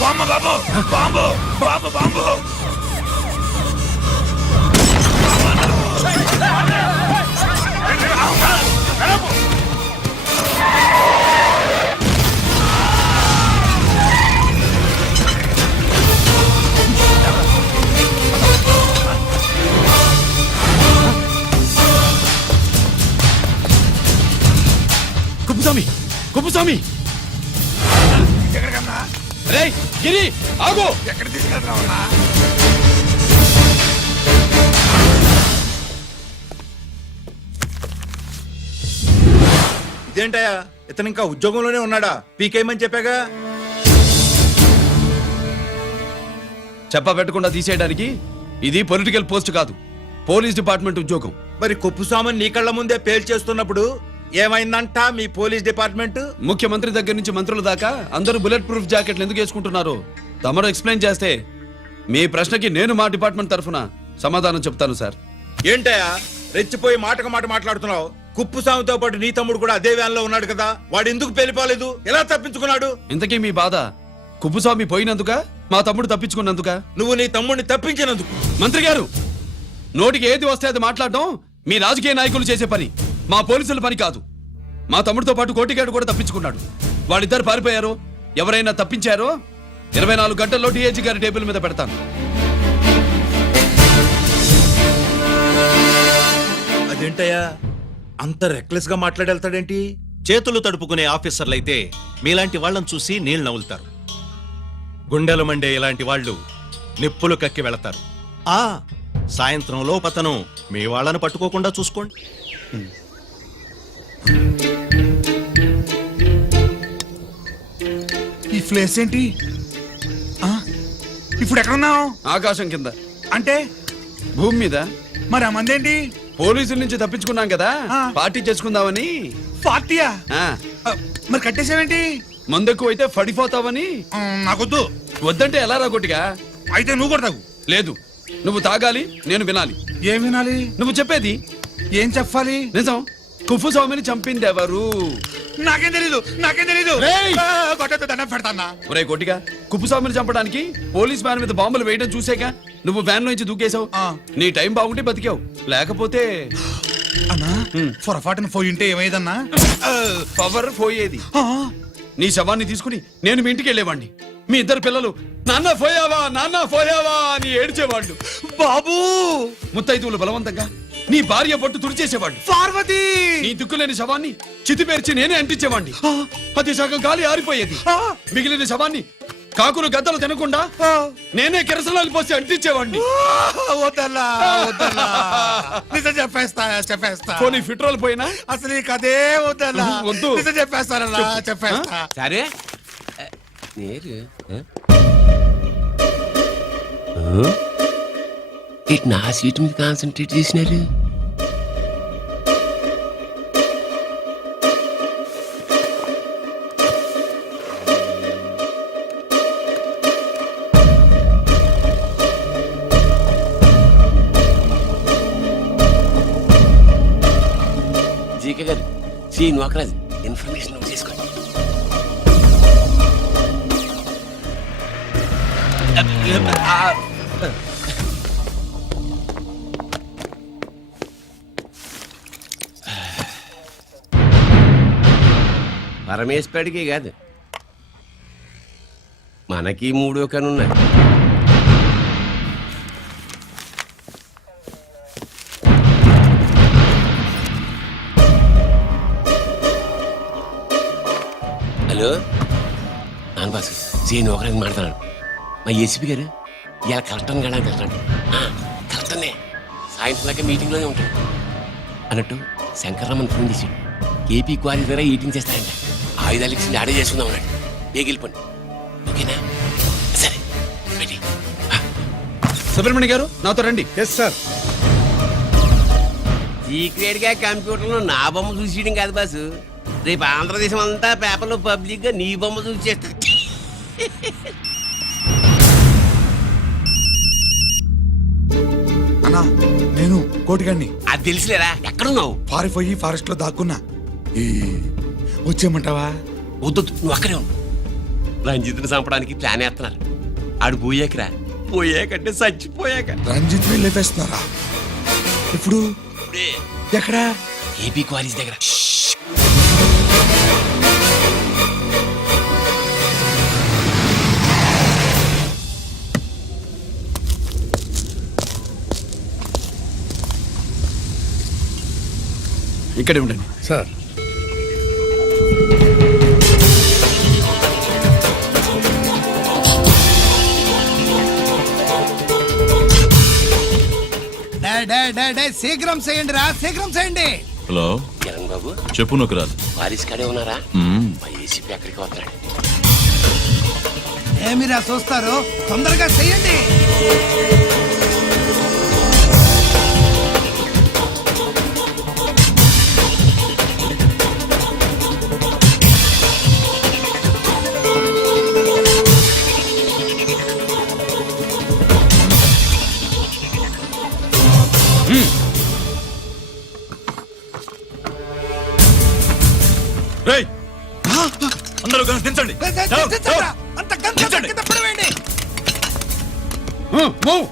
Bomb బాబు bomb బాబు bomb Kuppuswamy Kuppuswamy ఎక్కడికన్నా రే గిరి ఆగు. ఎక్కడ తీసుకెళ్తున్నావన్నా? ఇదేంటయ్యా ఇతను ఇంకా ఉద్యోగంలోనే ఉన్నాడా? పీకేయమని చెప్పాగా. చెప్ప పెట్టకుండా తీసేయడానికి ఇది పొలిటికల్ పోస్ట్ కాదు, పోలీస్ డిపార్ట్మెంట్ ఉద్యోగం. మరి కుప్పుస్వామిని నీ కళ్ళ ముందే పేల్చేస్తున్నప్పుడు ఏమైందంట మీ పోలీస్ డిపార్ట్మెంట్? ముఖ్యమంత్రి దగ్గర నుంచి మంత్రుల దాకా అందరూ బుల్లెట్ ప్రూఫ్ జాకెట్లు ఎందుకు వేసుకుంటున్నారు తమరు ఎక్స్ప్లెయిన్ చేస్తే మీ ప్రశ్నకి నేను మా డిపార్ట్మెంట్ తరఫున సమాధానం చెప్తాను సార్. ఏంటయ్యా రెచ్చిపోయి మాటకు మాట మాట్లాడుతున్నావు? కుప్పుస్వామితో పాటు నీ తమ్ముడు కూడా అదే వ్యాన్ లో ఉన్నాడు కదా, వాడు ఎందుకు పేలిపోలేదు? ఎలా తప్పించుకున్నాడు? ఇంతకీ మీ బాధ కుప్పుస్వామి పోయినందుక మా తమ్ముడు తప్పించుకున్నందుక? నువ్వు నీ తమ్ముడిని తప్పించినందుకు. మంత్రి గారు, నోటికి ఏది వస్తే అది మాట్లాడడం మీ రాజకీయ నాయకులు చేసే పని, మా పోలీసుల పని కాదు. మా తమ్ముడితో పాటు కోటిగాడు కూడా తప్పించుకున్నాడు. వాళ్ళిద్దరు పారిపోయారు. ఎవరైనా తప్పించారో 24 గంటల్లో డిఐజీ గారి టేబుల్ మీద పెడతాను. అదేంటయ్యా అంత రెక్లెస్ గా మాట్లాడేళ్తాడేంటి? చేతులు తడుపుకునే ఆఫీసర్లైతే మీలాంటి వాళ్ళని చూసి నీళ్లు నవ్వులుతారు. గుండెలు మండే ఇలాంటి వాళ్ళు నిప్పులు కక్కి వెళతారు. సాయంత్రం లోపతను మీ వాళ్ళను పట్టుకోకుండా చూసుకోండి. ఈ ప్లేస్ ఏంటి? ఇప్పుడు ఎక్కడున్నావు? ఆకాశం కింద. అంటే భూమి మీద. మరి ఆ మందేంటి? పోలీసుల నుంచి తప్పించుకున్నాం కదా, పార్టీ చేసుకుందామని. పార్టీయా? ఆ, మరి కట్టేసావేంటి? మందెక్కువ అయితే పడిపోతావని. నాకొద్దు. వద్దంటే ఎలా రాగొట్టిగా? అయితే నువ్వు కూడా తాగు. లేదు, నువ్వు తాగాలి, నేను వినాలి. ఏం వినాలి? నువ్వు చెప్పేది. ఏం చెప్పాలి? నిజం. కుప్పుస్వామిని చంపింది ఎవరు? నాకేం తెలీదు, నాకేం తెలీదు. రేయ్! దండం పెడతానా? ఒరే కోటిగా, కుప్పుస్వామిని చంపడానికి పోలీస్ వ్యాన్ మీద బాంబులు వేయడం చూసాక నువ్వు వ్యాన్ నుంచి దూకేశావు. నీ టైం బాగుంటే బతికావు, లేకపోతే అన్నా పొరపాటున పోయి ఉంటే ఏమైందన్నా? పవర్ పోయేది. నీ శవాన్ని తీసుకుని నేను మీ ఇంటికి వెళ్ళేవాడిని. మీ ఇద్దరు పిల్లలు నాన్న పోయావా నాన్న పోయావా అని ఏడ్చేవాళ్ళు. బాబు ముత్తైదువులు బలవంతంగా నీ భార్య పట్టు తుడిచేసేవాళ్ళు. పార్వతి నీ దిక్కులేని శవాన్ని చితిపేర్చి నేనే అంటించేవాడిని. అది సగం గాలి ఆరిపోయేది. మిగిలిన శవాన్ని కాకులు గద్దలు తినకుండా నేనే కిరసనాలు పోసి అంటించేవాడిని. వద్దన్నా వద్దన్నా, నిజం చెప్పేస్తా చెప్పేస్తా. పోనీ ఫిట్రోల్ పోయినా అసలు ఈ కథే వద్దన్నా. వద్దు. నిజం చెప్పేస్తానన్నా చెప్పేస్తా. సరే నేరు ఇటు నా సీటు మీద కాన్సన్ట్రేట్ చేసినారు. జీకే గారు, శ్రీ నోకరాజు ఇన్ఫర్మేషన్ నోట్ చేసుకోండి. పరమేశ్వరుడికి కాదు, మనకి 3 కనున్నాయి. హలో నాన్న బాసు, సీఎన్ ఒకరికి మాట్లాడు. మా ఏసీపీ గారు ఇలా కలెక్టర్ని కాడానికి వెళ్తాడు. కలెక్టర్నే సాయంత్రం మీటింగ్లోనే ఉంటాడు అన్నట్టు. శంకర్రామన్ ఫోన్ చేసి ఏపీ క్వారీ ద్వారా ఈటింగ్ చేస్తారంట. ఆయుధాలు ఇచ్చి ఆడే చేసుకుందాం అన్నాడు. ఏగిలిపోండి, ఓకేనా? సరే రెడీ. సుబ్రహ్మణ్య గారు నాతో రండి. Yes sir. సీక్రెట్ గా కంప్యూటర్లో నా బొమ్మ చూసేయడం కాదు బాసు, రేపు ఆంధ్రదేశం అంతా పేపర్లో పబ్లిక్ గా నీ బొమ్మ చూసేస్తా. అన్నా నేను కోటిగాన్ని. అది తెలుసులేరా, ఎక్కడున్నావు? పారిపోయి ఫారెస్ట్ లో దాక్కున్నా. వచ్చేయమంటావా? వద్దు, నువ్వు అక్కడే ఉండు. రంజిత్ని చంపడానికి ప్లాన్ వేస్తున్నారు. ఆడు పోయాకరా, పోయాకంటే చచ్చిపోయాక. రంజిత్ లేపేస్తున్నారా? ఇప్పుడు ఇప్పుడే ఎక్కడా? ఏపీ కాలేజ్ దగ్గర. ఇక్కడే ఉండండి. సార్ శీఘ్రం చేయండి రా, శీఘ్రం చేయండి. హలో కిరణ్ బాబు, చెప్పు నొకరాజు. వారిస్ కాడే ఉన్నారా? మా ఏసీపీ ఎక్కడికి వస్తాడు? ఏమిరా చూస్తారు, తొందరగా చేయండి. రేయ్, అందరూ కలిసి దించండి. దించండిరా, అంత గంట కింద పడవేయండి. మూవ్.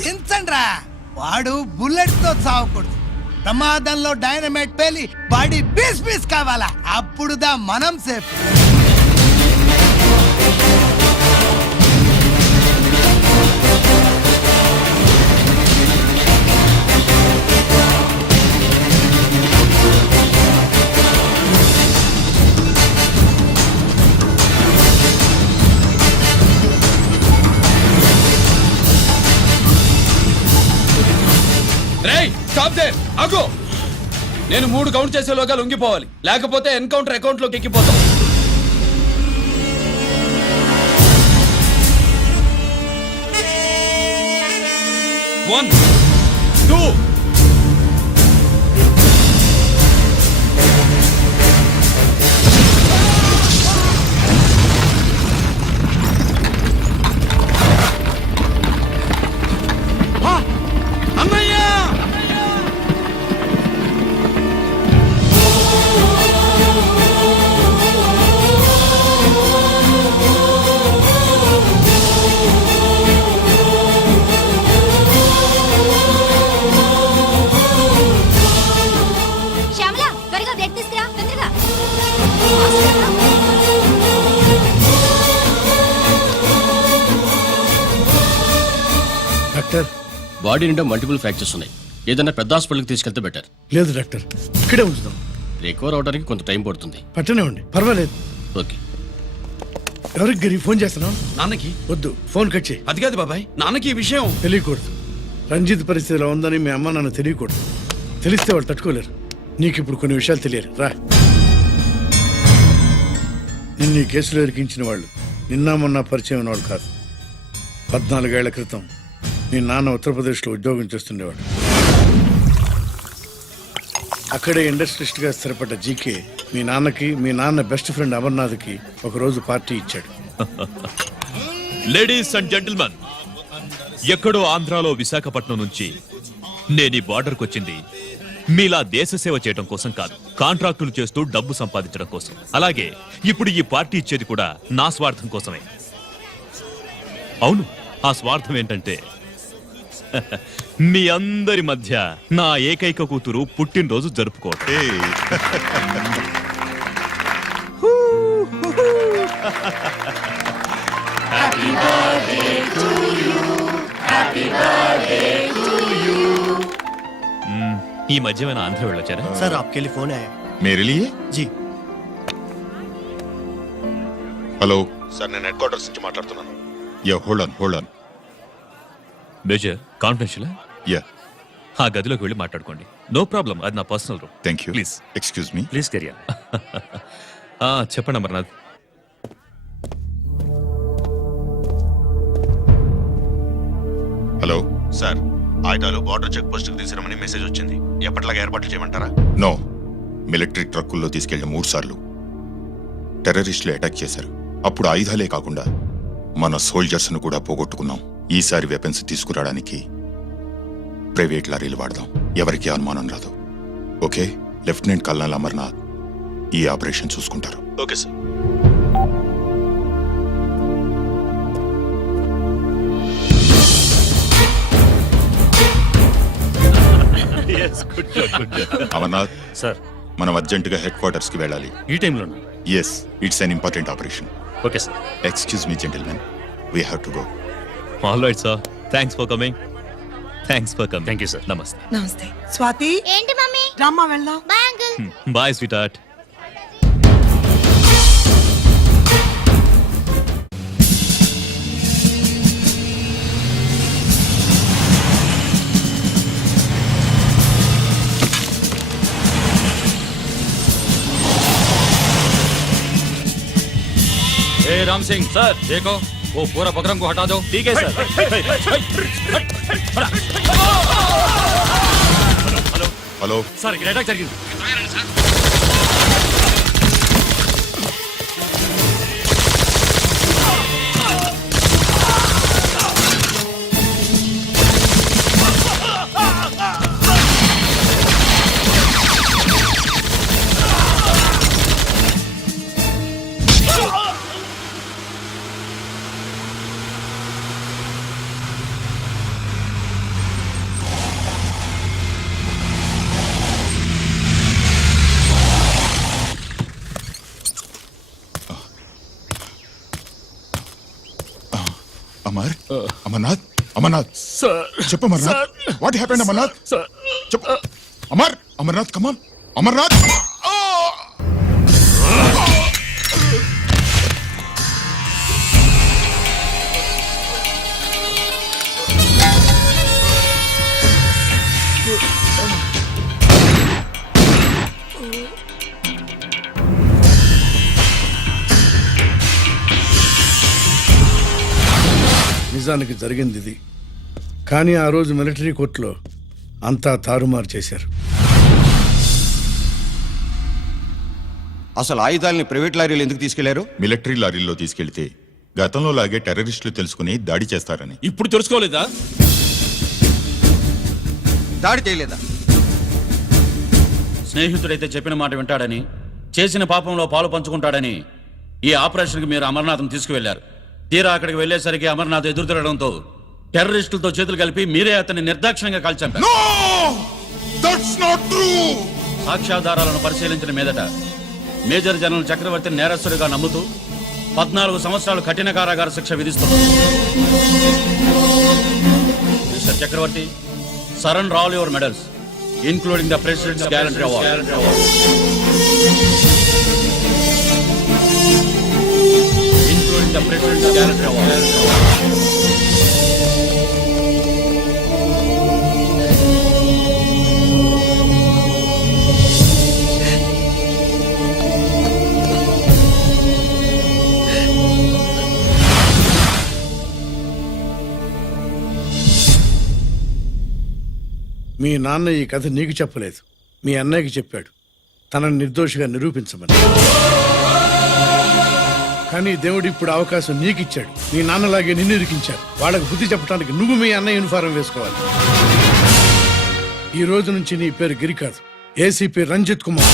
దించండిరా. వాడు బుల్లెట్ తో చావకూడదు. ప్రమాదంలో డైనమైట్ పేలి బాడీ పీస్ పీస్ కావాలా, అప్పుడుదా మనం సేఫ్. రేయ్, స్టాప్ దేర్, ఆగు. నేను 3 కౌంట్ చేసేలోగా లొంగిపోవాలి, లేకపోతే ఎన్కౌంటర్ అకౌంట్ లోకి ఎక్కిపోతాం. 1 2 అన్నయ్య. శ్యామల, త్వరగా బ్లడ్ తీసుకురా, తొందరగా. డాక్టర్, బాడీ నిండా మల్టిపుల్ ఫ్రాక్చర్స్ ఉన్నాయి. ఏదైనా పెద్ద హాస్పిటల్కి తీసుకెళ్తే బెటర్. లేదు డాక్టర్, ఇక్కడే ఉంచుదాం. రికవర్ అవడానికి కొంత టైం పడుతుంది. పట్టనే ఉండి పర్వాలేదు. ఓకే. ఎవరికి గరి ఫోన్ చేస్తున్నావు? నాన్నకి. వద్దు, ఫోన్ కట్ చేయి. అది కాదు బాబాయ్, నాన్నకి ఈ విషయం తెలియకూడదు. రంజిత్ పరిస్థితిలో ఉందని మీ అమ్మ నాన్న తెలియకూడదు. తెలిస్తే వాళ్ళు తట్టుకోలేరు. నీకు ఇప్పుడు కొన్ని విషయాలు తెలియాలి. రా. నిన్ను ఈ కేసులో ఇరికించిన వాళ్ళు నిన్న మొన్న పరిచయం ఉన్నవాడు కాదు. 14 ఏళ్ల క్రితం మీ నాన్న ఉత్తరప్రదేశ్లో ఉద్యోగం చేస్తుండేవాడు. అక్కడే ఇండస్ట్రియలిస్ట్గా స్థిరపడ్డ జీకే మీ నాన్నకి, మీ నాన్న బెస్ట్ ఫ్రెండ్ అమర్నాథ్కి ఒకరోజు పార్టీ ఇచ్చాడు. లేడీస్ అండ్ జెంటిల్మెన్, ఎక్కడో ఆంధ్రాలో విశాఖపట్నం నుంచి నేను ఈ బార్డర్కి వచ్చింది మీలా దేశ సేవ చేయడం కోసం కాదు, కాంట్రాక్టులు చేస్తూ డబ్బు సంపాదించడం కోసం. అలాగే ఇప్పుడు ఈ పార్టీ ఇచ్చేది కూడా నా స్వార్థం కోసమే. అవును, ఆ స్వార్థం ఏంటంటే మీ అందరి మధ్య నా ఏకైక కూతురు పుట్టినరోజు జరుపుకోవటం. ఈ మధ్యమైన ఆంధ్ర వెళ్ళొచ్చారా? సార్ आपके लिए फोन आया. मेरे लिए? जी. హలో సార్, నేను హెడ్ క్వార్టర్స్ నుంచి మాట్లాడుతున్నాను. Yeah, hold on. Major, confidential. Yeah, ఆ గదిలోకి వెళ్ళి మాట్లాడుకోండి. నో ప్రాబ్లం, అది నా personal room. Thank you. Please. Excuse me. Please career. చెప్పండి అమర్నాథ్. హలో సార్, ఆయుధాలు బార్డర్ చెక్ పోస్ట్ కి తీసుకురమని మెసేజ్ వచ్చింది. ఎప్పటిలాగా ఏర్పాట్లు చేయమంటారా? నో, మిలిటరీ ట్రక్కుల్లో తీసుకెళ్లిన 3 సార్లు టెర్రరిస్టులు అటాక్ చేశారు. అప్పుడు ఆయుధాలే కాకుండా మన సోల్జర్స్ ను కూడా పోగొట్టుకున్నాం. ఈసారి వెపన్స్ తీసుకురావడానికి ప్రైవేట్ లారీలు వాడదాం. ఎవరికి అనుమానం రాదు. ఓకే, లెఫ్టినెంట్ కల్నల్ అమర్నాథ్ ఈ ఆపరేషన్ చూసుకుంటారు. Okay sir. అమర్నాథ్ సార్ మనం అర్జెంటుగా హెడ్ క్వార్టర్స్ కి వెళ్ళాలి. ఈ టైంలోనా? Yes, it's an important operation. Okay sir. Excuse me gentlemen, we have to go. All right sir, thanks for coming. Thank you sir. నమస్తే. నమస్తే స్వాతి. ఏంటి మమ్మీ? రమ్మా వెళ్దాం. Bye uncle. Bye sweetheart. Ram Singh sir देखो वो पूरा बकरम को हटा दो. ठीक है सर. హలో, सर ఇక్కడ అటాక్ జరిగింది. అమర్నాథ్, అమర్నాథ్ చెప్పు. Amarnath, what happened? అమర్నాథ్ చెప్పు. అమర్నాథ్ కమాన్, అమర్నాథ్. నిజానికి జరిగింది ఇది. కానీ ఆ రోజు మిలిటరీ కోర్టులో అంతా తారుమారు చేశారు. అసలు ఆయుధాలని ప్రైవేట్ లారీలు ఎందుకు తీసుకెళ్లారు? మిలిటరీ లారీల్లో తీసుకెళ్తే గతంలో లాగే టెర్రరిస్టులు తెలుసుకుని దాడి చేస్తారని. ఇప్పుడు తెలుసుకోలేదా? దాడి చేయలేదా? స్నేహితుడైతే చెప్పిన మాట వింటాడని, చేసిన పాపంలో పాలు పంచుకుంటాడని ఈ ఆపరేషన్కి మీరు అమర్నాథ్ని తీసుకువెళ్లారు. తీరా అక్కడికి వెళ్లేసరికి అమర్నాథ్ ఎదురు తిరగడంతో టెర్రరిస్టులతో చేతులు కలిపి మీరే అతన్ని నిర్దాక్షిణ్యంగా కాల్చారు. సాక్ష్యాధారాలను పరిశీలించిన మీదట మేజర్ జనరల్ చక్రవర్తిని నేరస్తుడిగా నమ్ముతూ 14 సంవత్సరాలు కఠిన కారాగార శిక్ష విధిస్తున్నారు. Mister Chakravarthy, surrender all your medals including the president's gallantry award. The President's Gallantry Award. మీ నాన్న ఈ కథ నీకు చెప్పలేదు, మీ అన్నయ్యకి చెప్పాడు, తనని నిర్దోషిగా నిరూపించమని. కానీ దేవుడు ఇప్పుడు అవకాశం నీకు ఇచ్చాడు. మీ నాన్నలాగే నిన్ను ఇరికించారు. వాళ్ళకి బుద్ధి చెప్పడానికి నువ్వు మీ అన్న యూనిఫారం వేసుకోవాలి. ఈ రోజు నుంచి నీ పేరు గిరి కాదు, ఏసీపీ రంజిత్ కుమార్.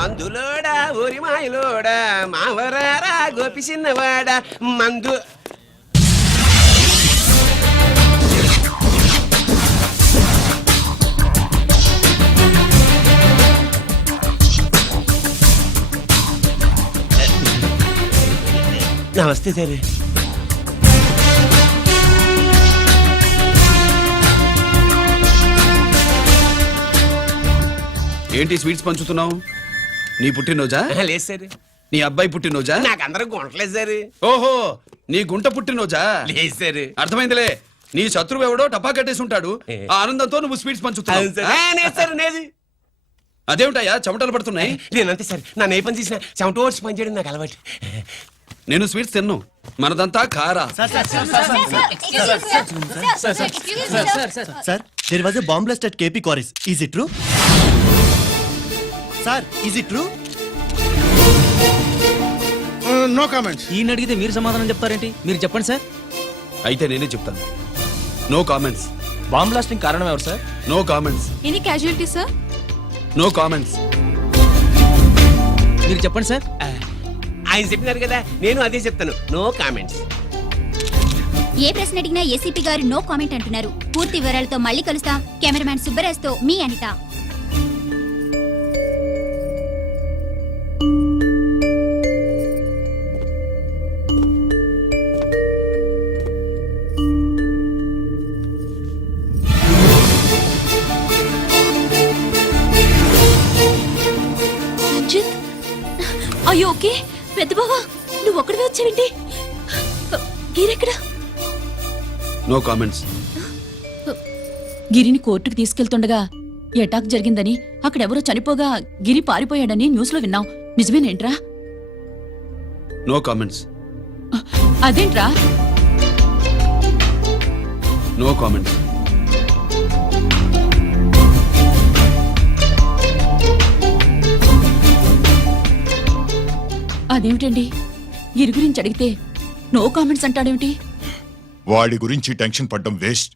మందులోడా ఊరి మాయలోడా మావరారా గోపి చిన్నవాడ మందు. నమస్తే సార్. ఏంటి స్వీట్స్ పంచుతున్నావు? నీ పుట్టినరోజా? లేదు సార్. నీ అబ్బాయి పుట్టినరోజా? నాకు అందరూ గుంటలేదు సార్. ఓహో, నీ గుంట పుట్టినరోజా? లేదు సార్. అర్థమైందిలే. నీ శత్రువు ఎవడో టపా కట్టేసి ఉంటాడు. ఆ ఆనందంతో నువ్వు స్వీట్స్ పంచుతున్నావు. అదేమిటయ్యా చెమటలు పడుతున్నాయి? నేనంతే సార్. నా ఏ పని చేసిన చెమట ఓడ్చి పని చేయడం నాకు అలవాటు. నేను స్వీట్స్ తిన్ను. మనదంతా కారా. Sir there was a bomb blast at KP quarries. Is it true? Sir is it true? No comments. ఈయన అడిగితే మీరు సమాధానం చెప్తారేంటి? మీరు చెప్పండి సార్. అయితే నేనే చెప్తాను. No comments. బాంబ్ బ్లాస్టింగ్ కారణం ఎవరు sir? No comments. Any casualty sir? No comments. మీరు చెప్పండి సార్. ఆయన చెప్పినారు కదా, నేను అదే చెప్తాను. No comments. ఏ ప్రశ్న అడిగినా ఏసీపీ గారు నో కామెంట్ అంటున్నారు. పూర్తి వివరాలతో మళ్ళీ కలుస్తాం. కెమెరామ్యాన్ సుబ్బరాజ్తో మీ అనిత. అయ్యో ఓకే. పెద్ద బావా నువ్వు ఒక్కడివే వచ్చావేంటి? గిరెక్కడా? No comments. గిరిని కోర్టుకు తీసుకెళ్తుండగా అటాక్ జరిగిందని, అక్కడెవరో చనిపోగా గిరి పారిపోయాడని న్యూస్ లో విన్నాం. నిజమేనేంట్రా? No comments. అదేంట్రా? No comments. అదేమిటండి, గిరి గురించి అడిగితే నో కామెంట్స్ అంటాడేమిటి? వాడి గురించి టెన్షన్ పడ్డం వేస్ట్.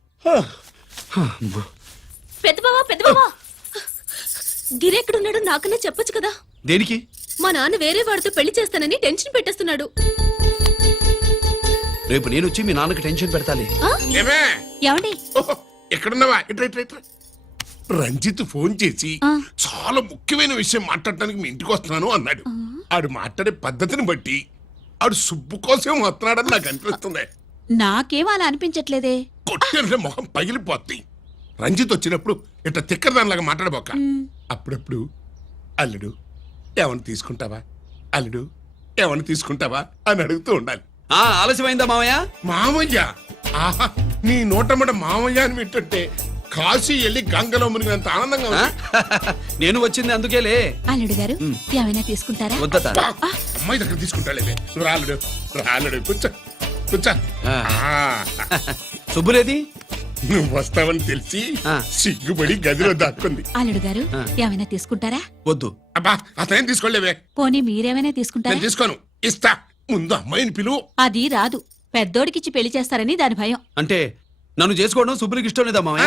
పెద్దబావా గిరి ఎక్కడున్నాడు నాకన్నా చెప్పొచ్చు కదా. దేనికి? మా నాన్న వేరే వాడితో పెళ్లి చేస్తానని టెన్షన్ పెట్టేస్తున్నాడు. రేపు నేను వచ్చి మీ నాన్నకి టెన్షన్ పెడతాలి. ఏమే ఏమండి? ఎక్కడున్నావా? ఇట్రా. రంజిత్ ఫోన్ చేసి చాలా ముఖ్యమైన విషయం మాట్లాడటానికి మీ ఇంటికి వస్తున్నాను అన్నాడు. ఆడు మాట్లాడే పద్ధతిని బట్టి ఆడు సుబ్బు కోసం వస్తున్నాడని నాకు అనిపిస్తుంది. నాకేం అలా అనిపించట్లేదే. కొట్టిన మొహం పగిలిపోద్ది. రంజిత్ వచ్చినప్పుడు ఇట్లా తిక్కరదానిలాగా మాట్లాడబోక. అప్పుడప్పుడు అల్లుడు ఏమన్నా తీసుకుంటావా, అల్లుడు ఏమన్నా తీసుకుంటావా అని అడుగుతూ ఉండాలి. ఆలస్యమైందా మామయ్య? మామయ్య? ఆహా, నీ నోటమ్మట మామయ్య అని వింటుంటే కాశీ వెళ్ళి గంగలో మునిగినంత ఆనందంగా ఉంది. నేను వచ్చింది అందుకేలే. అల్లుడు గారు ఏమైనా తీసుకుంటారా? వద్దట. అమ్మాయి దగ్గర తీసుకుంటాలే. నువ్వు రాలుడు కూర్చో. సుబ్బులేది? నువ్వు వస్తావని తెలిసి సిగ్గుపడి గదిలో దాక్కుంది. అల్లుడు గారు ఏమైనా తీసుకుంటారా? వద్దు. అబ్బా అతనేం తీసుకోలేవే. పోనీ మీరేమైనా తీసుకుంటారా? నేను తీసుకోను, ఇస్తా. ముందు అమ్మాయిని పిలువు. అది రాదు. పెద్దోడికిచ్చి పెళ్లి చేస్తారని దాని భయం. అంటే నన్ను చేసుకోవడం సుబ్బులకి ఇష్టం లేదా మామయ్య?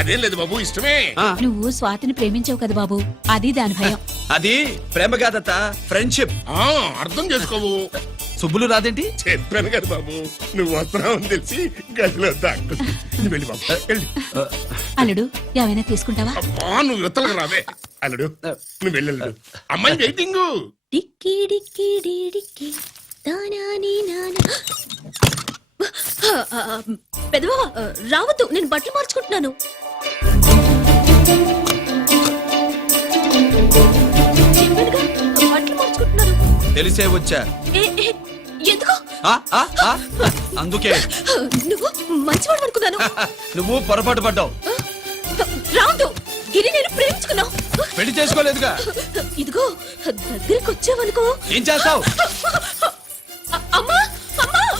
అదేం లేదు బాబు, ఇష్టమే. నువ్వు స్వాతిని ప్రేమించవు కదా బాబు, అది దాని భయం. అది ప్రేమ కాదత్త, ఫ్రెండ్షిప్. అర్థం చేసుకోవు. సుబ్బులు రాదేంటి? చెప్పాను కదా బాబు, నువ్వు వస్తున్నావని తెలిసి గదిలో దాక్కుంది. నువ్వు వెళ్ళి బాబు వెళ్ళి. అల్లుడు ఏమైనా తీసుకుంటావా? అబ్బా నువ్వు యువతలకు రావే. అల్లుడు నువ్వు వెళ్ళు. అమ్మాయి వెయిటింగ్. డిక్కి డిక్కి డిక్కి దానాని నానా. పెద్దవా రావద్దు, నేను బట్టలు మార్చుకుంటున్నాను. బట్టలు మార్చుకుంటున్నాను. తెలిసే వచ్చా. ఎందుకు? అందుకే. నువ్వు మంచివాడు అనుకున్నాను. నువ్వు పొరపాటు పడ్డావు. రావద్దు, గిరి నేను ప్రేమించుకున్నావు. పెళ్లి చేసుకోలేదుగా. ఇదిగో దగ్గరికి వచ్చావనుకో. ఏం చేస్తావు? అమ్మా అమ్మా.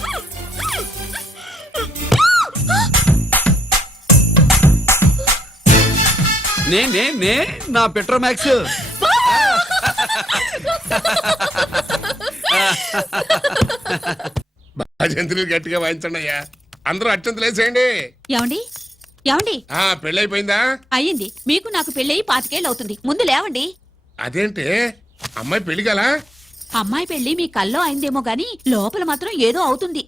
నే నా పెట్రోమాక్స్. భజంత్రులు గట్టిగా వాయించండి అయ్యా. అందరూ అత్యంతలు వేసేయండి. ఏమండి ఏమండి? పెళ్ళైపోయిందా? అయ్యింది. మీకు నాకు పెళ్ళయి 25 ఏళ్ళు అవుతుంది. ముందు లేవండి. అదేంటి అమ్మాయి పెళ్లి గల? అమ్మాయి పెళ్లి మీ కల్లో అయిందేమో గాని లోపల మాత్రం ఏదో అవుతుంది.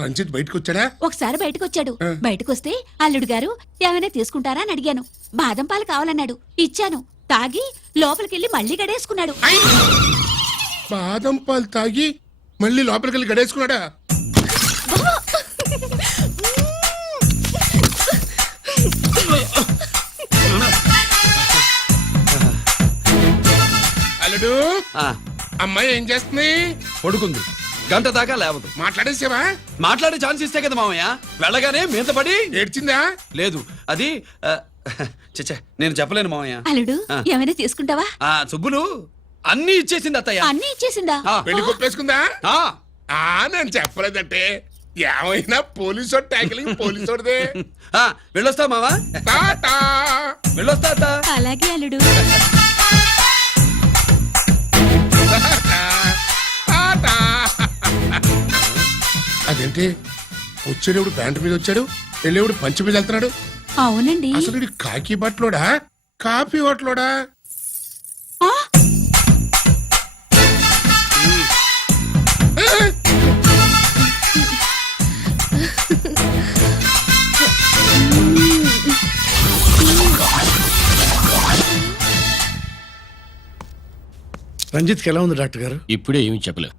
రంజిత్ బయటకు వచ్చాడా? ఒకసారి బయటకు వచ్చాడు. బయటకు వస్తే అల్లుడు గారు ఏమైనా తీసుకుంటారా అని అడిగాను. బాదం పాలు కావాలన్నాడు. ఇచ్చాను. తాగి లోపలికెళ్ళి మళ్ళీ గడేసుకున్నాడు. బాదం పాలు తాగి మళ్ళీ లోపలికెళ్ళి గడేసుకున్నాడా? అల్లుడు అమ్మాయి ఏం చేస్తుంది? పడుకుంది. గంట దాకా లేవదు. మాట్లాడేసావా? మాట్లాడే ఛాన్స్ ఇస్తే కదా మామయ్య. వెళ్ళగానే మీద పడి ఏడ్చిందా? లేదు, అది చచ్చా నేను చెప్పలేను మామయ్య. అల్లుడు ఏమైనా తీసుకుంటావా? సుబ్బులు అన్ని ఇచ్చేసింది అత్తయ్య. అన్ని ఇచ్చేసిందా? పెళ్లి కొప్పేసుకుందా? నేను చెప్పలేదంటే ఏమైనా పోలీసు ట్యాకిలింగ్ పోలీసుడిదే. వెళ్ళొస్తా మావా, టాటా. వెళ్ళొస్తా అత్త. అలాగే అల్లుడు. టాటా. అదేంటి వచ్చేటప్పుడు ప్యాంటు మీద వచ్చాడు, వెళ్ళేవాడు పంచి మీద వెళ్తున్నాడు. అవునండి. అసలు ఇది కాకి బట్టలోడా కాఫీ బట్టలోడా? ఆ, రంజిత్కి ఎలా ఉంది డాక్టర్ గారు? ఇప్పుడే ఏమి చెప్పలే.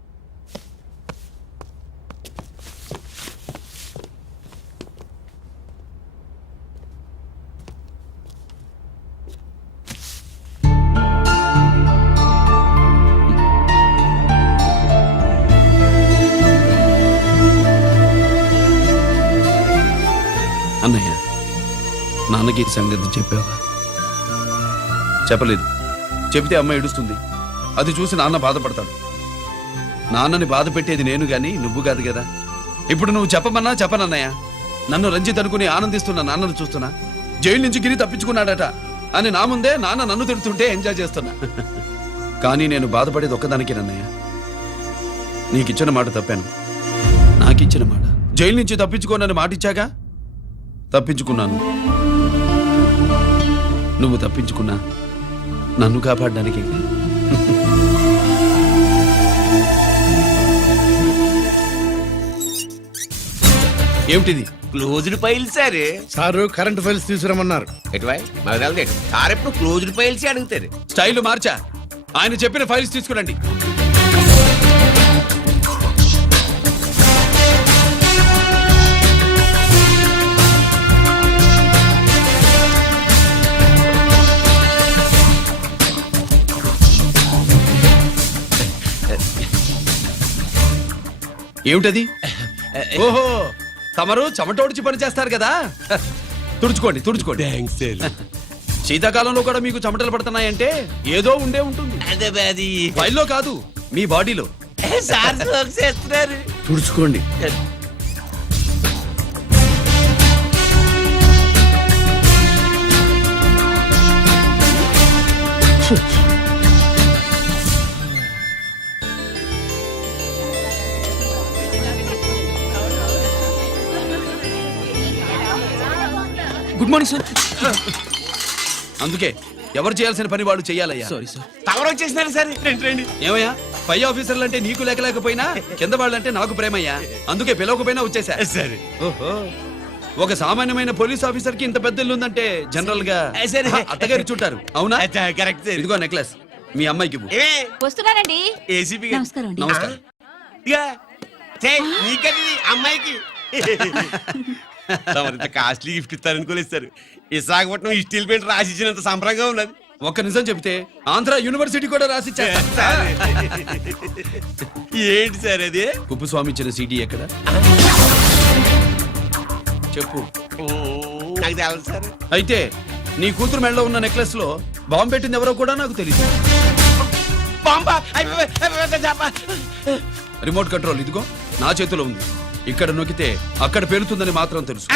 అన్నయ్య, నాన్నకి ఈ సంగతి చెప్పావా? చెప్పలేదు. చెబితే అమ్మ ఏడుస్తుంది. అది చూసి నాన్న బాధపడతాడు. నాన్నని బాధ పెట్టేది నేను గాని నువ్వు కాదు కదా. ఇప్పుడు నువ్వు చెప్పమన్నా చెప్పనన్నయ్య. నన్ను రంజిత్ అనుకుని ఆనందిస్తున్న నాన్నను చూస్తున్నా. జైలు నుంచి గిరి తప్పించుకున్నాడట అని నా ముందే నాన్న నన్ను తిడుతుంటే ఎంజాయ్ చేస్తున్నా. కానీ నేను బాధపడేది ఒక్కదానికేనన్నయ్య. నీకిచ్చిన మాట తప్పాను. నాకిచ్చిన మాట. జైలు నుంచి తప్పించుకోనని మాట ఇచ్చాగా, తప్పించుకున్నాను. నువ్వు తప్పించుకున్నా నన్ను కాపాడడానికి. ఏమిటిది? Closed file sir. Sir current files తీసుకురమ్మన్నారు. ఎటువై మాకు తెలదేడు సార్, ఎప్పుడు క్లోజ్డ్ ఫైల్స్ అడుగుతారు. స్టైల్ మార్చా. ఆయన చెప్పిన ఫైల్స్ తీసుకురండి. ఏమిటది? ఓహో, తమరు చెమటోడిచి పని చేస్తారు కదా. తుడుచుకోండి తుడుచుకోండి. శీతాకాలంలో కూడా మీకు చెమటలు పడుతున్నాయంటే ఏదో ఉండే ఉంటుంది. ఫైల్లో కాదు, మీ బాడీలో. సార్ చేస్తున్నారు. తుడుచుకోండి. Good morning sir. అందుకే ఎవరు చేయాల్సిన పని వాళ్ళు చెయ్యాలయ్యా. Sorry sir. తమరు వచ్చేసినారు సార్. రండి. ఏమయ్యా, పై ఆఫీసర్లు అంటే నీకు లేకపోయినా కింద వాళ్ళంటే నాకు ప్రేమయ్యా. అందుకే పిలవకపోయినా వచ్చేసా. సరే. ఓహో, ఒక సామాన్యమైన పోలీస్ ఆఫీసర్ కి ఇంత పెద్ద ఇల్లు ఉందంటే జనరల్ గా సరే. అత్తగారి చుట్టారు. అవునా? Correct sir. ఇదిగో నెక్లెస్ మీ అమ్మాయికి ఇవ్వు. వస్తున్నానండి. ఏసీపీ నమస్కారం అండి. నమస్కారం. నీకది అమ్మాయికి తమరింత కాస్ట్లీ గిఫ్ట్ ఇస్తారనుకోలేదు సార్. విశాఖపట్నం స్టీల్ పెయింట్ రాసి ఇచ్చినంత సంబరంగా ఉన్నది. ఒక్క నిజం చెబితే ఆంధ్ర యూనివర్సిటీ కూడా రాసిచ్చా. ఏంటి సార్ అది? కుప్పస్వామి ఇచ్చిన సీడీ ఎక్కడ చెప్పు. నాకు తెలదు సార్. అయితే నీ కూతురు మెడలో ఉన్న నెక్లెస్ లో బాంబు పెట్టింది ఎవరో కూడా నాకు తెలియదు. రిమోట్ కంట్రోల్ ఇదిగో నా చేతిలో ఉంది. ఇక్కడ నొక్కితే అక్కడ పేలుతుందని మాత్రం తెలుసు.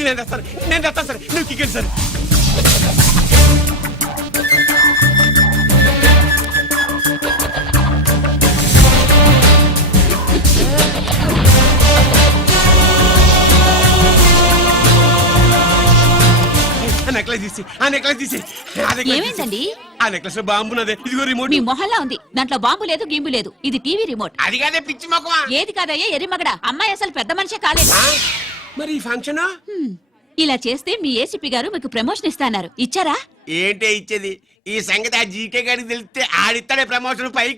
నేను తెస్తాను సార్. నువ్వు కిక్కండి సార్. ఆ నెక్లెస్ తీసి ఏమైందండి? ఆ నెక్లెస్ లో బాంబు ఉన్నదే. ఇదిగో రిమోట్. మీ మొహల్లా ఉంది. దాంట్లో బాంబు లేదు, గింబు లేదు. ఇది టీవీ రిమోట్. అది కాదే పిచ్చి మొక్కమా. ఏది కాదయ్యా ఎర్రిమగడా. అమ్మాయి అసలు పెద్ద మనిషే కాలేదు. మరి ఈ ఫంక్షన్ ఇలా చేస్తే మీ ఏసీపీ గారు మీకు ప్రమోషన్ ఇస్తాన్నారు. ఇచ్చారా? ఏంటే ఇచ్చేది? ఈ సంగతి ఆ జీకే గారికి తెలిస్తే ఆడిస్తాడే ప్రమోషన్ పైకి.